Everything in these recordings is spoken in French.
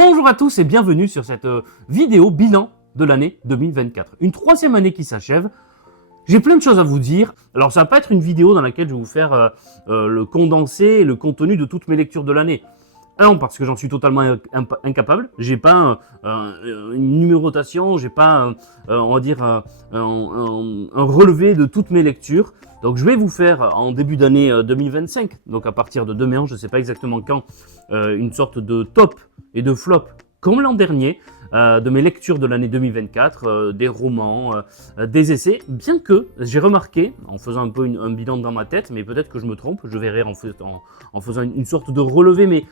Bonjour à tous et bienvenue sur cette vidéo bilan de l'année 2024. Une troisième année qui s'achève. J'ai plein de choses à vous dire. Alors ça va pas être une vidéo dans laquelle je vais vous faire le condensé et le contenu de toutes mes lectures de l'année. Non, parce que j'en suis totalement incapable. J'ai pas une numérotation, j'ai pas, on va dire, un relevé de toutes mes lectures. Donc je vais vous faire en début d'année 2025, donc à partir de demain, je ne sais pas exactement quand, une sorte de top et de flop comme l'an dernier. De mes lectures de l'année 2024, des romans, des essais, bien que j'ai remarqué, en faisant un peu un bilan dans ma tête, mais peut-être que je me trompe, je verrai en faisant une sorte de relevé, mais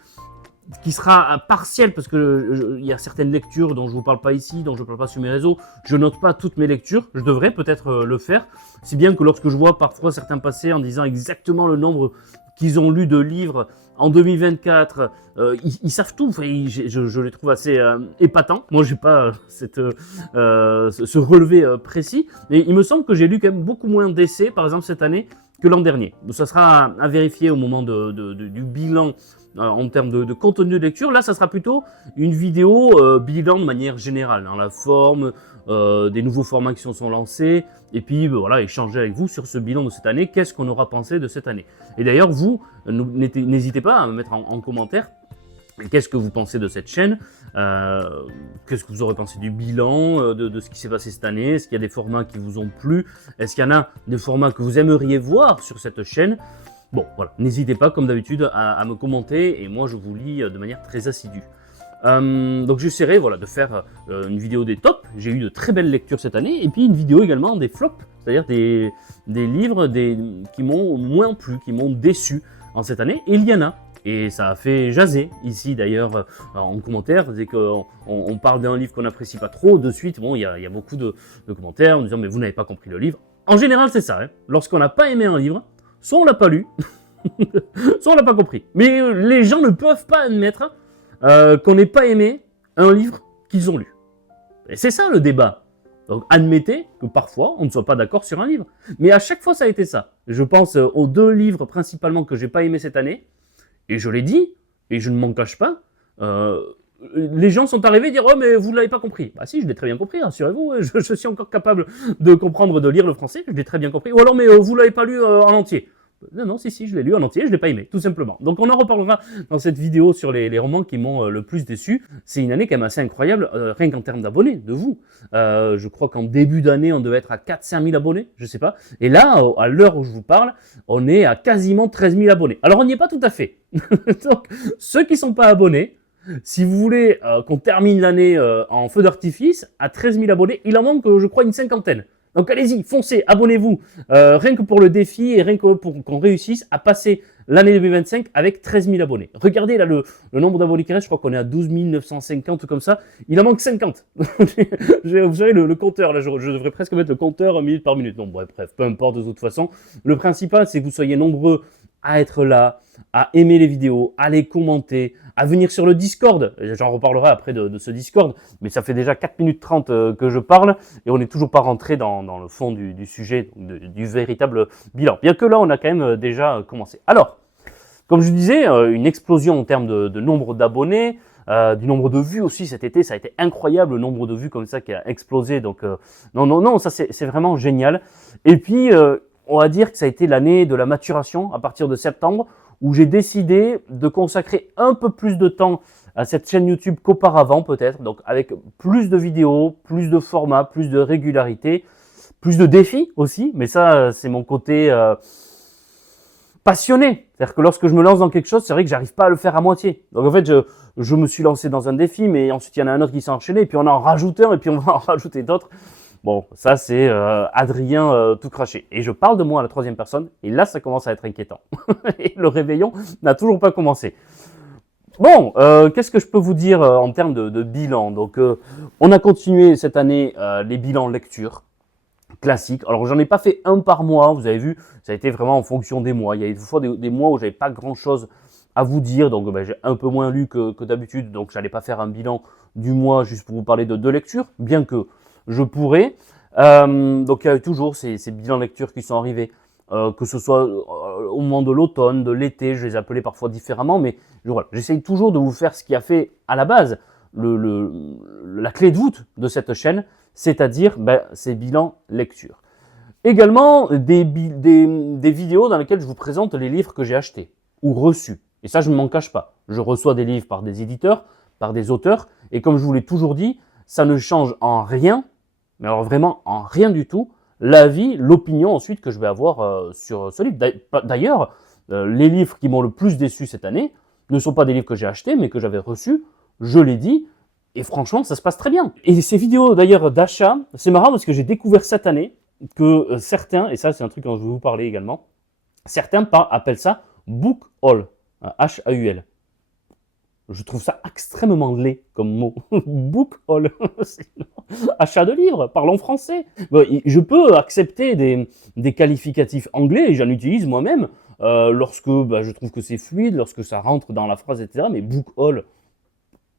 qui sera partiel, parce que il y a certaines lectures dont je ne vous parle pas ici, dont je ne parle pas sur mes réseaux, je note pas toutes mes lectures, je devrais peut-être le faire, si bien que lorsque je vois parfois certains passer en disant exactement le nombre qu'ils ont lu de livres en 2024, ils savent tout. Enfin, je les trouve assez épatants. Moi, j'ai pas ce relevé précis, mais il me semble que j'ai lu quand même beaucoup moins d'essais, par exemple cette année, que l'an dernier. Donc, ça sera à vérifier au moment du bilan en termes de contenu de lecture. Là, ça sera plutôt une vidéo bilan de manière générale, dans la forme, des nouveaux formats qui sont lancés, et puis voilà, échanger avec vous sur ce bilan de cette année, qu'est-ce qu'on aura pensé de cette année. Et d'ailleurs, vous, n'hésitez pas à me mettre en commentaire qu'est-ce que vous pensez de cette chaîne, qu'est-ce que vous aurez pensé du bilan, de ce qui s'est passé cette année, est-ce qu'il y a des formats qui vous ont plu, est-ce qu'il y en a des formats que vous aimeriez voir sur cette chaîne. Bon, voilà, n'hésitez pas, comme d'habitude, à me commenter, et moi je vous lis de manière très assidue. Donc j'essaierai voilà, de faire une vidéo des tops. J'ai eu de très belles lectures cette année, et puis une vidéo également des flops, c'est-à-dire des livres qui m'ont moins plu, qui m'ont déçu en cette année, et il y en a. Et ça a fait jaser ici d'ailleurs en commentaire, dès qu'on parle d'un livre qu'on n'apprécie pas trop, de suite, bon, il y a beaucoup de commentaires en disant mais vous n'avez pas compris le livre. En général c'est ça, hein. Lorsqu'on n'a pas aimé un livre, soit on l'a pas lu, soit on l'a pas compris. Mais les gens ne peuvent pas admettre qu'on n'ait pas aimé un livre qu'ils ont lu. Et c'est ça le débat. Donc admettez que parfois on ne soit pas d'accord sur un livre. Mais à chaque fois ça a été ça. Je pense aux deux livres principalement que j'ai pas aimé cette année. Et je l'ai dit, et je ne m'en cache pas, les gens sont arrivés à dire « Oh, mais vous ne l'avez pas compris ». Bah si, je l'ai très bien compris, rassurez-vous, je suis encore capable de comprendre, de lire le français, je l'ai très bien compris. Ou alors, mais vous ne l'avez pas lu en entier. Non, si, je l'ai lu en entier, je ne l'ai pas aimé, tout simplement. Donc on en reparlera dans cette vidéo sur les romans qui m'ont le plus déçu. C'est une année quand même assez incroyable, rien qu'en termes d'abonnés, de vous. Je crois qu'en début d'année, on devait être à 4-5 000 abonnés, je sais pas. Et là, à l'heure où je vous parle, on est à quasiment 13 000 abonnés. Alors on n'y est pas tout à fait. Donc, ceux qui ne sont pas abonnés, si vous voulez qu'on termine l'année en feu d'artifice, à 13 000 abonnés, il en manque, je crois, une cinquantaine. Donc allez-y, foncez, abonnez-vous, rien que pour le défi et rien que pour qu'on réussisse à passer l'année 2025 avec 13 000 abonnés. Regardez là le nombre d'abonnés qui reste, je crois qu'on est à 12 950 comme ça, il en manque 50. Vous savez le compteur, là je devrais presque mettre le compteur minute par minute. Non bref, peu importe de toute façon. Le principal c'est que vous soyez nombreux à être là, à aimer les vidéos, à les commenter, à venir sur le Discord. J'en reparlerai après de ce Discord, mais ça fait déjà 4 minutes 30 que je parle et on n'est toujours pas rentré dans le fond du sujet, du véritable bilan. Bien que là, on a quand même déjà commencé. Alors, comme je disais, une explosion en termes de nombre d'abonnés, du nombre de vues aussi cet été, ça a été incroyable, le nombre de vues comme ça qui a explosé. Donc, non, ça c'est vraiment génial. Et puis, on va dire que ça a été l'année de la maturation à partir de septembre, où j'ai décidé de consacrer un peu plus de temps à cette chaîne YouTube qu'auparavant peut-être, donc avec plus de vidéos, plus de formats, plus de régularité, plus de défis aussi, mais ça c'est mon côté passionné, c'est-à-dire que lorsque je me lance dans quelque chose, c'est vrai que j'arrive pas à le faire à moitié. Donc en fait, je me suis lancé dans un défi, mais ensuite il y en a un autre qui s'est enchaîné, et puis on en rajoute un, et puis on va en rajouter d'autres. Bon, ça c'est Adrien tout craché. Et je parle de moi à la troisième personne, et là ça commence à être inquiétant. Et le réveillon n'a toujours pas commencé. Bon, qu'est-ce que je peux vous dire en termes de bilan? Donc, on a continué cette année les bilans lecture classiques. Alors, j'en ai pas fait un par mois, vous avez vu, ça a été vraiment en fonction des mois. Il y a des fois des mois où j'avais pas grand-chose à vous dire, donc j'ai un peu moins lu que d'habitude, donc j'allais pas faire un bilan du mois juste pour vous parler de lecture, bien que je pourrais. Donc il y a toujours ces bilans lecture qui sont arrivés, que ce soit au moment de l'automne, de l'été, je les appelais parfois différemment, mais voilà, j'essaye toujours de vous faire ce qui a fait à la base la clé de voûte de cette chaîne, c'est-à-dire ces bilans lecture. Également, des vidéos dans lesquelles je vous présente les livres que j'ai achetés ou reçus. Et ça, je ne m'en cache pas. Je reçois des livres par des éditeurs, par des auteurs, et comme je vous l'ai toujours dit, ça ne change en rien, mais alors vraiment en rien du tout, l'avis, l'opinion ensuite que je vais avoir sur ce livre. D'ailleurs, les livres qui m'ont le plus déçu cette année ne sont pas des livres que j'ai achetés, mais que j'avais reçus, je l'ai dit, et franchement, ça se passe très bien. Et ces vidéos d'ailleurs d'achat, c'est marrant parce que j'ai découvert cette année que certains, et ça c'est un truc dont je vais vous parler également, certains appellent ça book haul, H-A-U-L. Je trouve ça extrêmement laid comme mot. Book haul. Achat de livres, parlons français. Je peux accepter des qualificatifs anglais, et j'en utilise moi-même, lorsque je trouve que c'est fluide, lorsque ça rentre dans la phrase, etc. Mais book haul,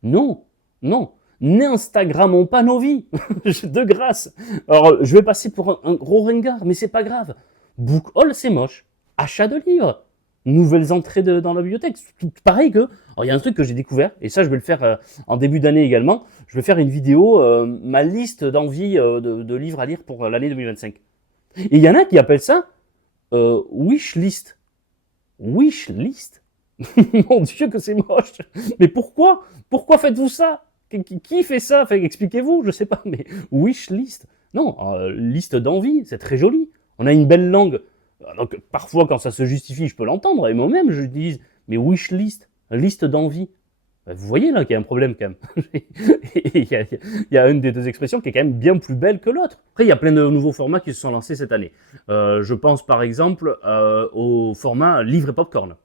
non, non. N'Instagrammons pas nos vies, de grâce. Alors, je vais passer pour un gros ringard, mais c'est pas grave. Book haul, c'est moche. Achat de livres. Nouvelles entrées dans la bibliothèque. Pareil que, alors il y a un truc que j'ai découvert, et ça je vais le faire en début d'année également, je vais faire une vidéo, ma liste d'envie de livres à lire pour l'année 2025. Et il y en a qui appellent ça wishlist. Wishlist. Mon Dieu que c'est moche. Mais pourquoi? Pourquoi faites-vous ça? Qui fait ça? Enfin, expliquez-vous, je sais pas, mais wishlist. Non, liste d'envie, c'est très joli. On a une belle langue. Donc, parfois, quand ça se justifie, je peux l'entendre. Et moi-même, je dis, mais wishlist, liste d'envie. Vous voyez là qu'il y a un problème quand même. Il y a une des deux expressions qui est quand même bien plus belle que l'autre. Après, il y a plein de nouveaux formats qui se sont lancés cette année. Je pense par exemple au format livre et popcorn,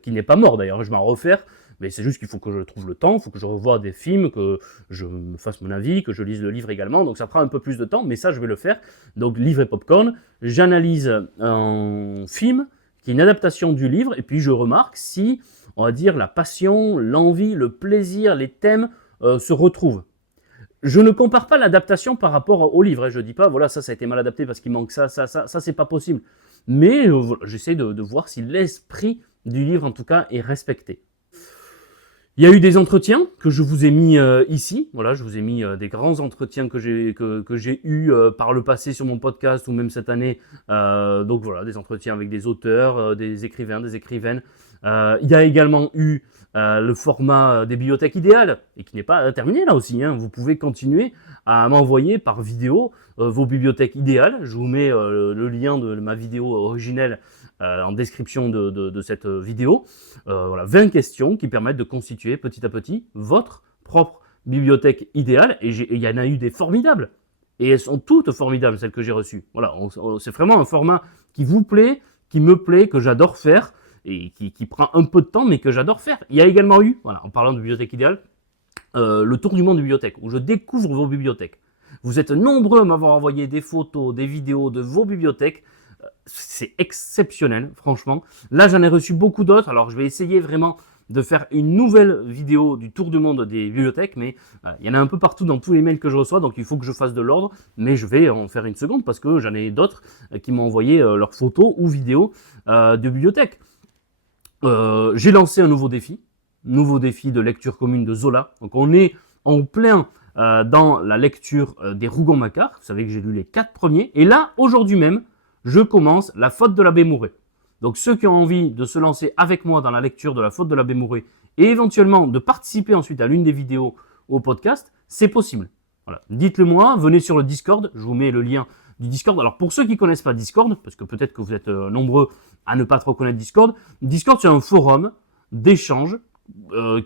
qui n'est pas mort d'ailleurs. Je vais en refaire. Mais c'est juste qu'il faut que je trouve le temps, il faut que je revoie des films, que je me fasse mon avis, que je lise le livre également. Donc ça prend un peu plus de temps, mais ça je vais le faire. Donc livre et popcorn, j'analyse un film qui est une adaptation du livre, et puis je remarque si, on va dire, la passion, l'envie, le plaisir, les thèmes se retrouvent. Je ne compare pas l'adaptation par rapport au livre. Je ne dis pas, voilà, ça a été mal adapté parce qu'il manque ça, c'est pas possible. Mais j'essaie de voir si l'esprit du livre, en tout cas, est respecté. Il y a eu des entretiens que je vous ai mis ici. Voilà, je vous ai mis des grands entretiens que j'ai eus par le passé sur mon podcast ou même cette année. Donc voilà, des entretiens avec des auteurs, des écrivains, des écrivaines. Il y a également eu le format des bibliothèques idéales, et qui n'est pas terminé là aussi. Vous pouvez continuer à m'envoyer par vidéo vos bibliothèques idéales. Je vous mets le lien de ma vidéo originelle en description de cette vidéo. Voilà, 20 questions qui permettent de constituer petit à petit votre propre bibliothèque idéale. Et il y en a eu des formidables. Et elles sont toutes formidables, celles que j'ai reçues. Voilà, c'est vraiment un format qui vous plaît, qui me plaît, que j'adore faire, et qui prend un peu de temps, mais que j'adore faire. Il y a également eu, voilà, en parlant de bibliothèque idéale, le tour du monde des bibliothèques, où je découvre vos bibliothèques. Vous êtes nombreux à m'avoir envoyé des photos, des vidéos de vos bibliothèques. C'est exceptionnel, franchement. Là, j'en ai reçu beaucoup d'autres. Alors, je vais essayer vraiment de faire une nouvelle vidéo du tour du monde des bibliothèques, mais il y en a un peu partout dans tous les mails que je reçois, donc il faut que je fasse de l'ordre, mais je vais en faire une seconde parce que j'en ai d'autres qui m'ont envoyé leurs photos ou vidéos de bibliothèques. J'ai lancé un nouveau défi de lecture commune de Zola. Donc on est en plein dans la lecture des Rougon-Macquart. Vous savez que j'ai lu les 4 premiers, et là, aujourd'hui même, je commence La Faute de l'abbé Mouret. Donc ceux qui ont envie de se lancer avec moi dans la lecture de La Faute de l'abbé Mouret et éventuellement de participer ensuite à l'une des vidéos au podcast, c'est possible. Voilà. Dites-le moi, venez sur le Discord, je vous mets le lien du Discord. Alors pour ceux qui ne connaissent pas Discord, parce que peut-être que vous êtes nombreux à ne pas trop connaître Discord, Discord c'est un forum d'échange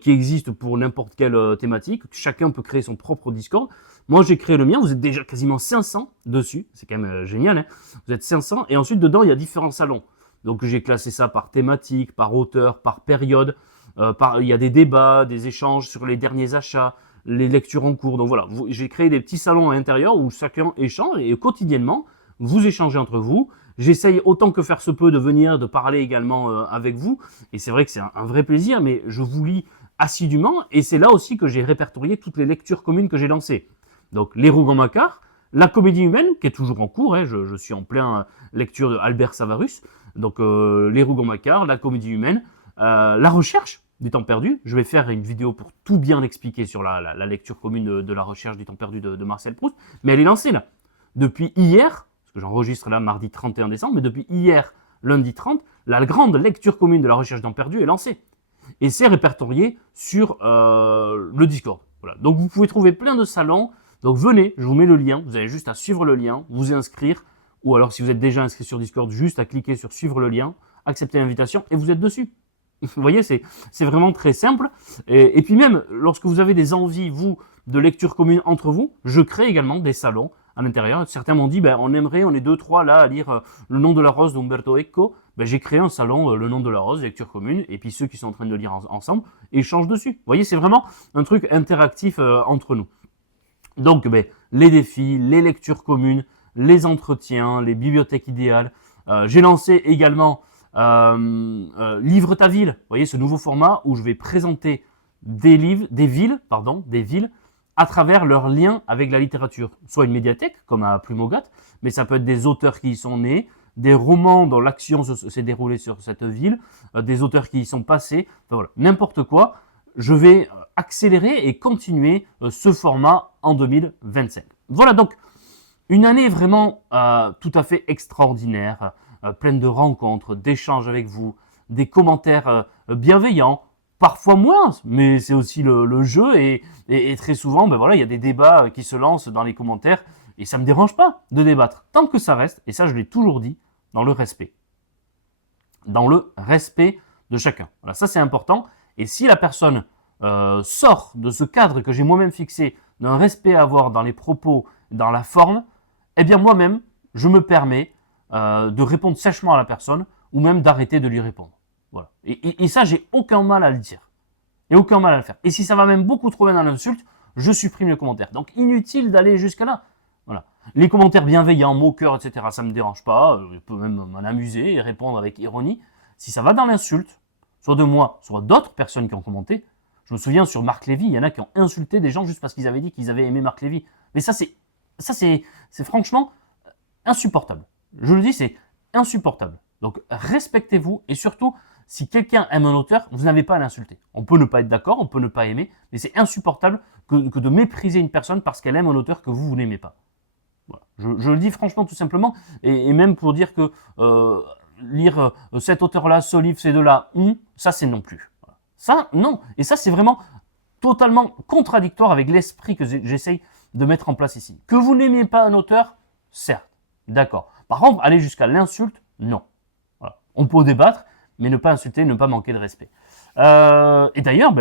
qui existe pour n'importe quelle thématique. Chacun peut créer son propre Discord. Moi, j'ai créé le mien. Vous êtes déjà quasiment 500 dessus. C'est quand même génial. Vous êtes 500. Et ensuite, dedans, il y a différents salons. Donc, j'ai classé ça par thématique, par auteur, par période. Il y a des débats, des échanges sur les derniers achats, les lectures en cours. Donc, voilà. J'ai créé des petits salons à l'intérieur où chacun échange. Et quotidiennement, vous échangez entre vous. J'essaye autant que faire se peut de venir, de parler également avec vous. Et c'est vrai que c'est un vrai plaisir, mais je vous lis assidûment. Et c'est là aussi que j'ai répertorié toutes les lectures communes que j'ai lancées. Donc, les Rougon-Macquart, la comédie humaine, qui est toujours en cours. Je suis en plein lecture de Albert Savarus. Donc, les Rougon-Macquart, la comédie humaine, la recherche. du temps perdu. Je vais faire une vidéo pour tout bien expliquer sur la lecture commune de la recherche du temps perdu de Marcel Proust. Mais elle est lancée là. Depuis hier, parce que j'enregistre là mardi 31 décembre, mais depuis hier, lundi 30, la grande lecture commune de la recherche du temps perdu est lancée. Et c'est répertorié sur le Discord. Voilà. Donc vous pouvez trouver plein de salons. Donc venez, je vous mets le lien. Vous avez juste à suivre le lien, vous inscrire. Ou alors si vous êtes déjà inscrit sur Discord, juste à cliquer sur suivre le lien, accepter l'invitation et vous êtes dessus. Vous voyez, c'est vraiment très simple. Et puis même, lorsque vous avez des envies, vous, de lecture commune entre vous, je crée également des salons à l'intérieur. Certains m'ont dit, on aimerait, on est 2-3 là à lire Le nom de la rose d'Umberto Eco. J'ai créé un salon, Le nom de la rose, lecture commune, et puis ceux qui sont en train de le lire ensemble échangent dessus. Vous voyez, c'est vraiment un truc interactif entre nous. Donc, les défis, les lectures communes, les entretiens, les bibliothèques idéales. J'ai lancé également Livre ta ville. Vous voyez, ce nouveau format où je vais présenter des villes à travers leurs liens avec la littérature. Soit une médiathèque, comme à Plumogat, mais ça peut être des auteurs qui y sont nés, des romans dont l'action s'est déroulée sur cette ville, des auteurs qui y sont passés, enfin, voilà, n'importe quoi. Je vais accélérer et continuer ce format en 2025. Voilà donc une année vraiment tout à fait extraordinaire, pleine de rencontres, d'échanges avec vous, des commentaires bienveillants, parfois moins, mais c'est aussi le jeu et très souvent, voilà, il y a des débats qui se lancent dans les commentaires et ça me dérange pas de débattre tant que ça reste, et ça je l'ai toujours dit, dans le respect de chacun. Voilà, ça c'est important. Et si la personne sort de ce cadre que j'ai moi-même fixé, d'un respect à avoir dans les propos, dans la forme, eh bien moi-même, je me permets de répondre sèchement à la personne ou même d'arrêter de lui répondre. Voilà. Et ça, j'ai aucun mal à le dire. Et aucun mal à le faire. Et si ça va même beaucoup trop loin dans l'insulte, je supprime le commentaire. Donc inutile d'aller jusqu'à là. Voilà. Les commentaires bienveillants, moqueurs, etc., ça ne me dérange pas. Je peux même m'en amuser et répondre avec ironie. Si ça va dans l'insulte, soit de moi, soit d'autres personnes qui ont commenté, je me souviens sur Marc Lévy, il y en a qui ont insulté des gens juste parce qu'ils avaient dit qu'ils avaient aimé Marc Lévy. Mais ça, c'est franchement insupportable. Je le dis, c'est insupportable. Donc, respectez-vous et surtout, si quelqu'un aime un auteur, vous n'avez pas à l'insulter. On peut ne pas être d'accord, on peut ne pas aimer, mais c'est insupportable que de mépriser une personne parce qu'elle aime un auteur que vous n'aimez pas. Voilà. Je le dis franchement, tout simplement, et même pour dire que lire cet auteur-là, ce livre, ces deux-là, ça, c'est non plus. Voilà. Ça, non. Et ça, c'est vraiment totalement contradictoire avec l'esprit que j'essaye de mettre en place ici. Que vous n'aimiez pas un auteur, certes, d'accord. Par contre, aller jusqu'à l'insulte, non. Voilà. On peut débattre, mais ne pas insulter, ne pas manquer de respect. Et d'ailleurs,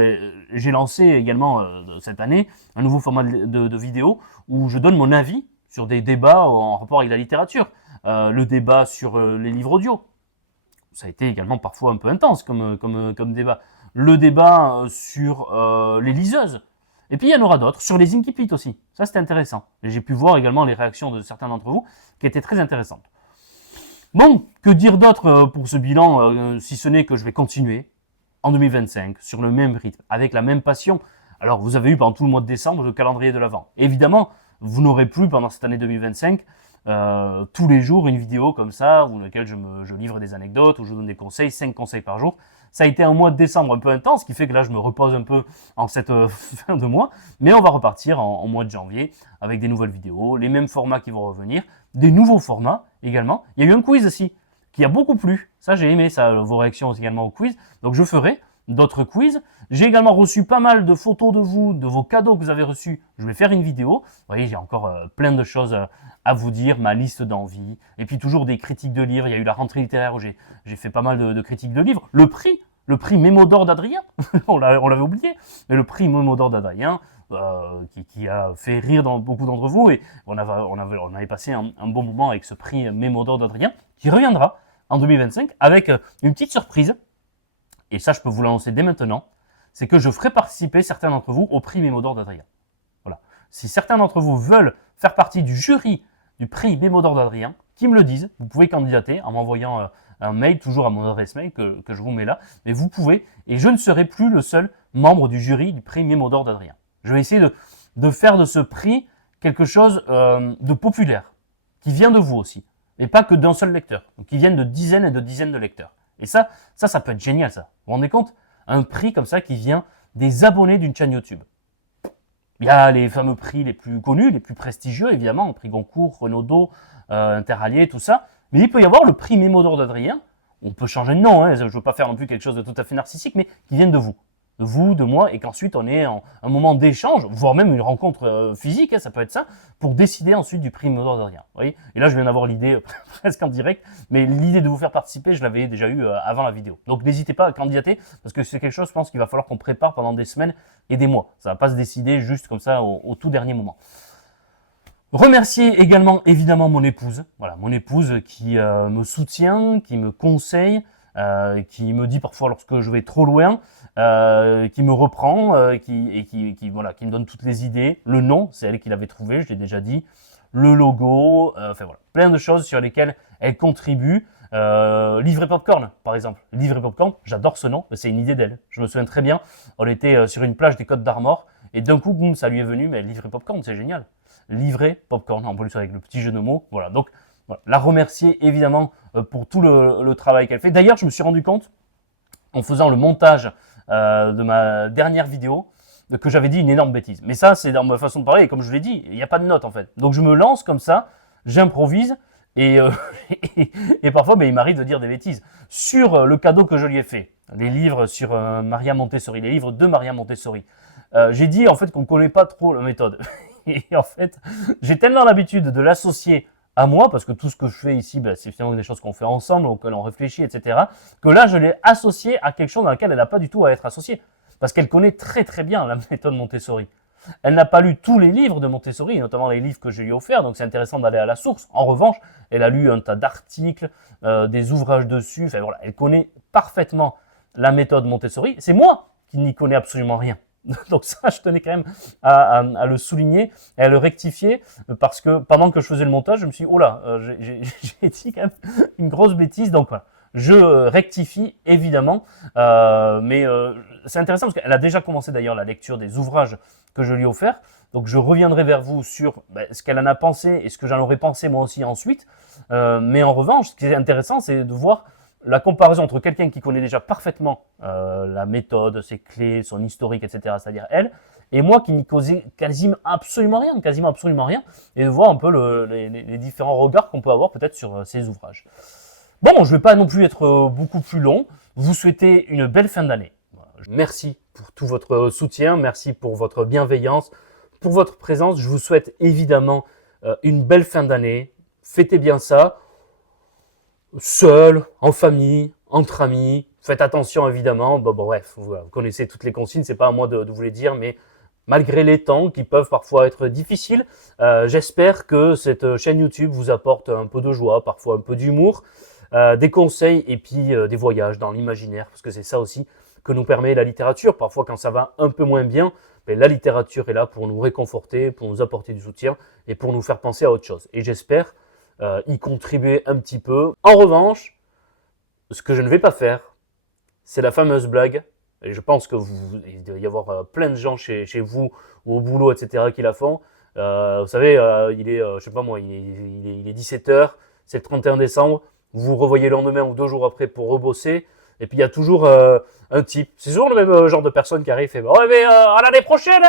j'ai lancé également cette année un nouveau format de vidéo où je donne mon avis sur des débats en rapport avec la littérature. Le débat sur les livres audio. Ça a été également parfois un peu intense comme débat. Le débat sur les liseuses. Et puis il y en aura d'autres, sur les Inkipit aussi. Ça c'était intéressant. Et j'ai pu voir également les réactions de certains d'entre vous qui étaient très intéressantes. Bon, que dire d'autre pour ce bilan, si ce n'est que je vais continuer en 2025 sur le même rythme, avec la même passion. Alors vous avez eu pendant tout le mois de décembre le calendrier de l'Avent. Évidemment, vous n'aurez plus pendant cette année 2025 tous les jours une vidéo comme ça, dans laquelle je livre des anecdotes, où je donne des conseils, 5 conseils par jour. Ça a été un mois de décembre un peu intense, ce qui fait que là je me repose un peu en cette fin de mois, mais on va repartir en mois de janvier avec des nouvelles vidéos, les mêmes formats qui vont revenir, des nouveaux formats également. Il y a eu un quiz aussi, qui a beaucoup plu. Ça j'ai aimé ça, vos réactions également au quiz, donc je ferai d'autres quiz. J'ai également reçu pas mal de photos de vous, de vos cadeaux que vous avez reçus. Je vais faire une vidéo. Vous voyez, j'ai encore plein de choses à vous dire, ma liste d'envies. Et puis toujours des critiques de livres. Il y a eu la rentrée littéraire où j'ai fait pas mal de critiques de livres. Le prix Mémo d'or d'Adrien, on l'avait oublié, mais le prix Mémo d'or d'Adrien, qui a fait rire beaucoup d'entre vous. Et on avait passé un bon moment avec ce prix Mémo d'or d'Adrien, qui reviendra en 2025 avec une petite surprise. Et ça, je peux vous l'annoncer dès maintenant, c'est que je ferai participer certains d'entre vous au prix Mémo d'or d'Adrien. Voilà. Si certains d'entre vous veulent faire partie du jury du prix Mémo d'or d'Adrien, qui me le disent, vous pouvez candidater en m'envoyant un mail, toujours à mon adresse mail que je vous mets là, mais vous pouvez, et je ne serai plus le seul membre du jury du prix Mémo d'or d'Adrien. Je vais essayer de faire de ce prix quelque chose de populaire, qui vient de vous aussi, et pas que d'un seul lecteur, donc qui viennent de dizaines et de dizaines de lecteurs. Et ça peut être génial, ça. Vous vous rendez compte ? un prix comme ça qui vient des abonnés d'une chaîne YouTube. Il y a les fameux prix les plus connus, les plus prestigieux, évidemment, prix Goncourt, Renaudot, Interallié, tout ça. Mais il peut y avoir le prix Mémodore d'Adrien. On peut changer de nom, hein, je ne veux pas faire non plus quelque chose de tout à fait narcissique, mais qui viennent de vous. De vous, de moi, et qu'ensuite on ait un moment d'échange, voire même une rencontre physique, hein, ça peut être ça, pour décider ensuite du prix Mémodore d'Adrien. Vous voyez ? Et là, je viens d'avoir l'idée presque en direct, mais l'idée de vous faire participer, je l'avais déjà eu avant la vidéo. Donc n'hésitez pas à candidater, parce que c'est quelque chose, je pense, qu'il va falloir qu'on prépare pendant des semaines et des mois. Ça ne va pas se décider juste comme ça au tout dernier moment. Remercier également évidemment mon épouse, voilà, mon épouse qui me soutient, qui me conseille, qui me dit parfois lorsque je vais trop loin, qui me reprend, qui me donne toutes les idées. Le nom, c'est elle qui l'avait trouvé, je l'ai déjà dit. Le logo, enfin voilà, plein de choses sur lesquelles elle contribue. Livret Popcorn, par exemple. Livret Popcorn, j'adore ce nom, mais c'est une idée d'elle. Je me souviens très bien, on était sur une plage des Côtes d'Armor, et d'un coup, boum, ça lui est venu, mais Livret Popcorn, c'est génial. Livret Popcorn, en plus avec le petit jeu de mots, voilà. Donc, voilà, la remercier évidemment pour tout le travail qu'elle fait. D'ailleurs, je me suis rendu compte, en faisant le montage de ma dernière vidéo, que j'avais dit une énorme bêtise. Mais ça, c'est dans ma façon de parler, et comme je l'ai dit, il n'y a pas de notes en fait. Donc je me lance comme ça, j'improvise, et, et parfois, il m'arrive de dire des bêtises. Sur le cadeau que je lui ai fait, les livres sur Maria Montessori, les livres de Maria Montessori, j'ai dit en fait qu'on ne connaît pas trop la méthode. Et en fait, j'ai tellement l'habitude de l'associer à moi, parce que tout ce que je fais ici, c'est finalement des choses qu'on fait ensemble, auxquelles on réfléchit, etc., que là, je l'ai associé à quelque chose dans lequel elle n'a pas du tout à être associée. Parce qu'elle connaît très très bien la méthode Montessori. Elle n'a pas lu tous les livres de Montessori, notamment les livres que je lui ai offerts, donc c'est intéressant d'aller à la source. En revanche, elle a lu un tas d'articles, des ouvrages dessus, enfin voilà, elle connaît parfaitement la méthode Montessori. C'est moi qui n'y connais absolument rien. Donc ça, je tenais quand même à le souligner et à le rectifier, parce que pendant que je faisais le montage, je me suis dit, oh là, j'ai dit quand même une grosse bêtise, donc voilà. Je rectifie évidemment, mais c'est intéressant parce qu'elle a déjà commencé d'ailleurs la lecture des ouvrages que je lui ai offerts, donc je reviendrai vers vous sur ce qu'elle en a pensé et ce que j'en aurais pensé moi aussi ensuite, mais en revanche, ce qui est intéressant, c'est de voir la comparaison entre quelqu'un qui connaît déjà parfaitement la méthode, ses clés, son historique, etc., c'est-à-dire elle, et moi qui n'y connais quasiment absolument rien, et de voir un peu les différents regards qu'on peut avoir peut-être sur ces ouvrages. Bon, je ne vais pas non plus être beaucoup plus long, vous souhaitez une belle fin d'année. Merci pour tout votre soutien, merci pour votre bienveillance, pour votre présence, je vous souhaite évidemment une belle fin d'année, fêtez bien ça, seul, en famille, entre amis, faites attention évidemment, bref, vous connaissez toutes les consignes, c'est pas à moi de vous les dire, mais malgré les temps qui peuvent parfois être difficiles, j'espère que cette chaîne YouTube vous apporte un peu de joie, parfois un peu d'humour, des conseils et puis des voyages dans l'imaginaire, parce que c'est ça aussi que nous permet la littérature. Parfois quand ça va un peu moins bien, la littérature est là pour nous réconforter, pour nous apporter du soutien et pour nous faire penser à autre chose. Et j'espère y contribuer un petit peu. En revanche, ce que je ne vais pas faire, c'est la fameuse blague, et je pense que il doit y avoir plein de gens chez vous ou au boulot, etc., qui la font. Vous savez, il est, je sais pas moi, il est 17h, c'est le 31 décembre, vous vous revoyez le lendemain ou 2 jours après pour rebosser, et puis il y a toujours un type, c'est toujours le même genre de personne qui arrive et fait « Oh mais à l'année prochaine !»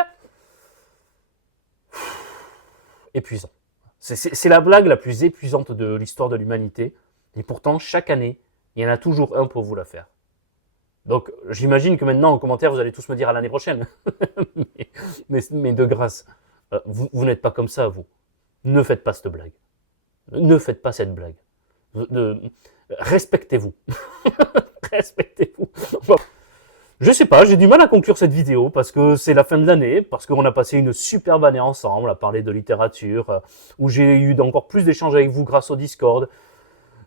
Épuisant. C'est la blague la plus épuisante de l'histoire de l'humanité, et pourtant chaque année, il y en a toujours un pour vous la faire. Donc j'imagine que maintenant en commentaire vous allez tous me dire à l'année prochaine, mais de grâce, vous n'êtes pas comme ça vous. Ne faites pas cette blague. Ne faites pas cette blague. Respectez-vous. Respectez-vous. Bon. Je sais pas, j'ai du mal à conclure cette vidéo parce que c'est la fin de l'année, parce qu'on a passé une superbe année ensemble à parler de littérature, où j'ai eu encore plus d'échanges avec vous grâce au Discord,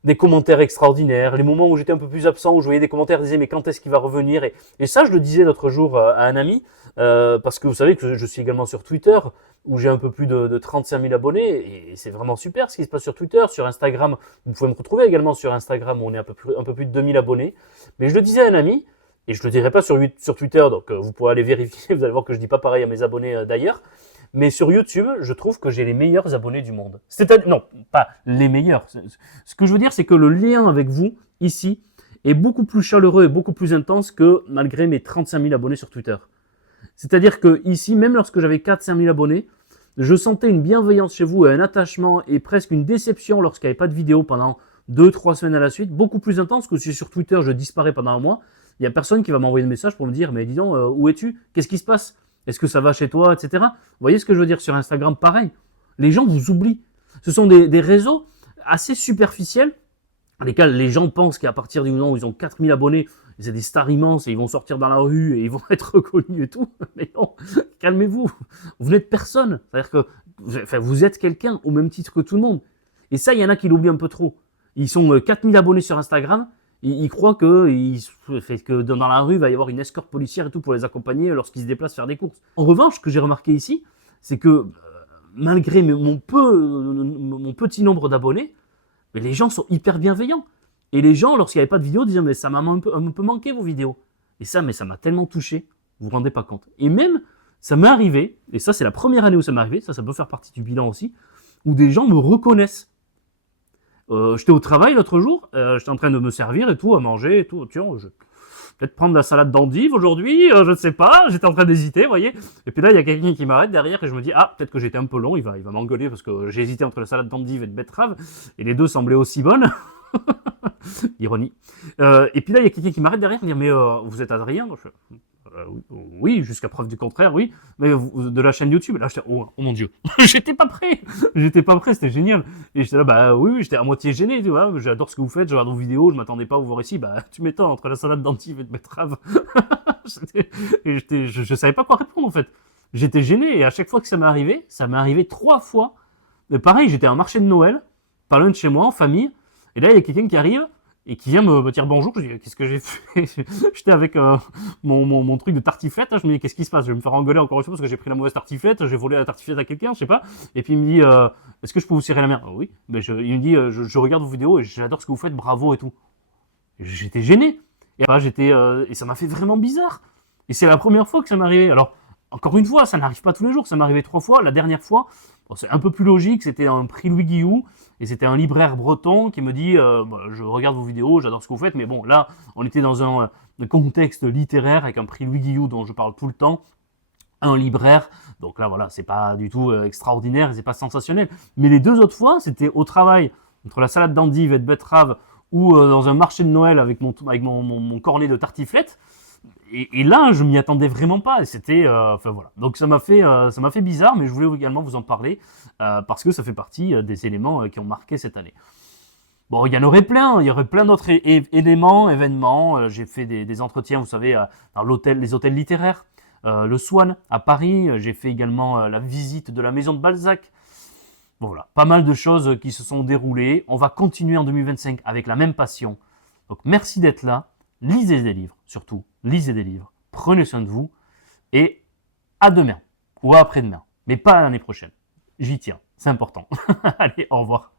des commentaires extraordinaires, les moments où j'étais un peu plus absent, où je voyais des commentaires, je disais mais quand est-ce qu'il va revenir, et ça je le disais l'autre jour à un ami, parce que vous savez que je suis également sur Twitter, où j'ai un peu plus de 35 000 abonnés, et c'est vraiment super ce qui se passe sur Twitter. Sur Instagram, vous pouvez me retrouver également sur Instagram, où on est un peu plus de 2000 abonnés, mais je le disais à un ami, et je le dirai pas sur Twitter, donc vous pourrez aller vérifier, vous allez voir que je dis pas pareil à mes abonnés d'ailleurs, mais sur YouTube, je trouve que j'ai les meilleurs abonnés du monde. C'est-à-dire, non, pas les meilleurs. Ce que je veux dire, c'est que le lien avec vous, ici, est beaucoup plus chaleureux et beaucoup plus intense que malgré mes 35 000 abonnés sur Twitter. C'est-à-dire que ici, même lorsque j'avais 4-5 000 abonnés, je sentais une bienveillance chez vous et un attachement et presque une déception lorsqu'il n'y avait pas de vidéo pendant 2-3 semaines à la suite, beaucoup plus intense que si sur Twitter je disparais pendant un mois. Il n'y a personne qui va m'envoyer un message pour me dire « Mais dis donc, où es-tu? Qu'est-ce qui se passe? Est-ce que ça va chez toi? » etc. Vous voyez ce que je veux dire? Sur Instagram, pareil. Les gens vous oublient. Ce sont des réseaux assez superficiels, dans lesquels les gens pensent qu'à partir du moment où ils ont 4000 abonnés, c'est des stars immenses et ils vont sortir dans la rue et ils vont être reconnus et tout. Mais non, calmez-vous. Vous n'êtes personne. C'est-à-dire que vous êtes quelqu'un au même titre que tout le monde. Et ça, il y en a qui l'oublient un peu trop. Ils sont 4000 abonnés sur Instagram. Ils croient que dans la rue, il va y avoir une escorte policière et tout pour les accompagner lorsqu'ils se déplacent faire des courses. En revanche, ce que j'ai remarqué ici, c'est que malgré mon petit nombre d'abonnés, mais les gens sont hyper bienveillants. Et les gens, lorsqu'il n'y avait pas de vidéo, disaient « Mais ça m'a un peu manqué vos vidéos. » Et ça, mais ça m'a tellement touché, vous vous rendez pas compte. Et même, ça m'est arrivé, et ça c'est la première année où ça m'est arrivé, ça peut faire partie du bilan aussi, où des gens me reconnaissent. J'étais au travail l'autre jour, j'étais en train de me servir et tout, à manger et tout. Tiens, je vais peut-être prendre la salade d'endive aujourd'hui, je ne sais pas, j'étais en train d'hésiter, vous voyez. Et puis là, il y a quelqu'un qui m'arrête derrière et je me dis, ah, peut-être que j'étais un peu long, il va m'engueuler parce que j'ai hésité entre la salade d'endive et de betterave, et les deux semblaient aussi bonnes. Ironie. Et puis là, il y a quelqu'un qui m'arrête derrière et me dit, mais vous êtes Adrien? Oui, jusqu'à preuve du contraire, oui. Mais de la chaîne YouTube. Là, j'étais, oh mon Dieu, j'étais pas prêt. J'étais pas prêt, c'était génial. Et j'étais là, bah oui, j'étais à moitié gêné, tu vois. J'adore ce que vous faites, je regarde vos vidéos, je m'attendais pas à vous voir ici. Bah, tu m'étonnes, entre la salade d'endive et de betterave. Et je savais pas quoi répondre, en fait. J'étais gêné, et à chaque fois que ça m'est arrivé 3 fois. Et pareil, j'étais à un marché de Noël, pas loin de chez moi, en famille. Et là, il y a quelqu'un qui arrive et qui vient me dire bonjour. Je dis, qu'est-ce que j'ai fait? J'étais avec mon truc de tartiflette. Je me dis, qu'est-ce qui se passe? Je vais me faire engueuler encore une fois parce que j'ai pris la mauvaise tartiflette. J'ai volé la tartiflette à quelqu'un, je sais pas. Et puis il me dit, est-ce que je peux vous serrer la main? Oui. Mais il me dit, je regarde vos vidéos et j'adore ce que vous faites, bravo et tout. Et j'étais gêné. Et, et ça m'a fait vraiment bizarre. Et c'est la première fois que ça m'est arrivé. Alors, encore une fois, ça n'arrive pas tous les jours. Ça m'est arrivé 3 fois. La dernière fois, bon, c'est un peu plus logique. C'était un prix Louis Guillou. Et c'était un libraire breton qui me dit je regarde vos vidéos, j'adore ce que vous faites. Mais bon, là, on était dans un contexte littéraire avec un prix Louis Guillou dont je parle tout le temps. Un libraire. Donc là, voilà, c'est pas du tout extraordinaire et c'est pas sensationnel. Mais les 2 autres fois, c'était au travail, entre la salade d'endive et de betterave ou dans un marché de Noël avec mon cornet de tartiflette. Et là, je m'y attendais vraiment pas. Et c'était, enfin voilà. Donc ça m'a fait bizarre, mais je voulais également vous en parler parce que ça fait partie des éléments qui ont marqué cette année. Bon, il y aurait plein d'autres éléments, événements. J'ai fait des entretiens, vous savez, dans les hôtels littéraires, le Swan à Paris. J'ai fait également la visite de la maison de Balzac. Bon voilà, pas mal de choses qui se sont déroulées. On va continuer en 2025 avec la même passion. Donc merci d'être là. Lisez des livres, surtout. Lisez des livres. Prenez soin de vous. Et à demain. Ou à après-demain. Mais pas l'année prochaine. J'y tiens. C'est important. Allez, au revoir.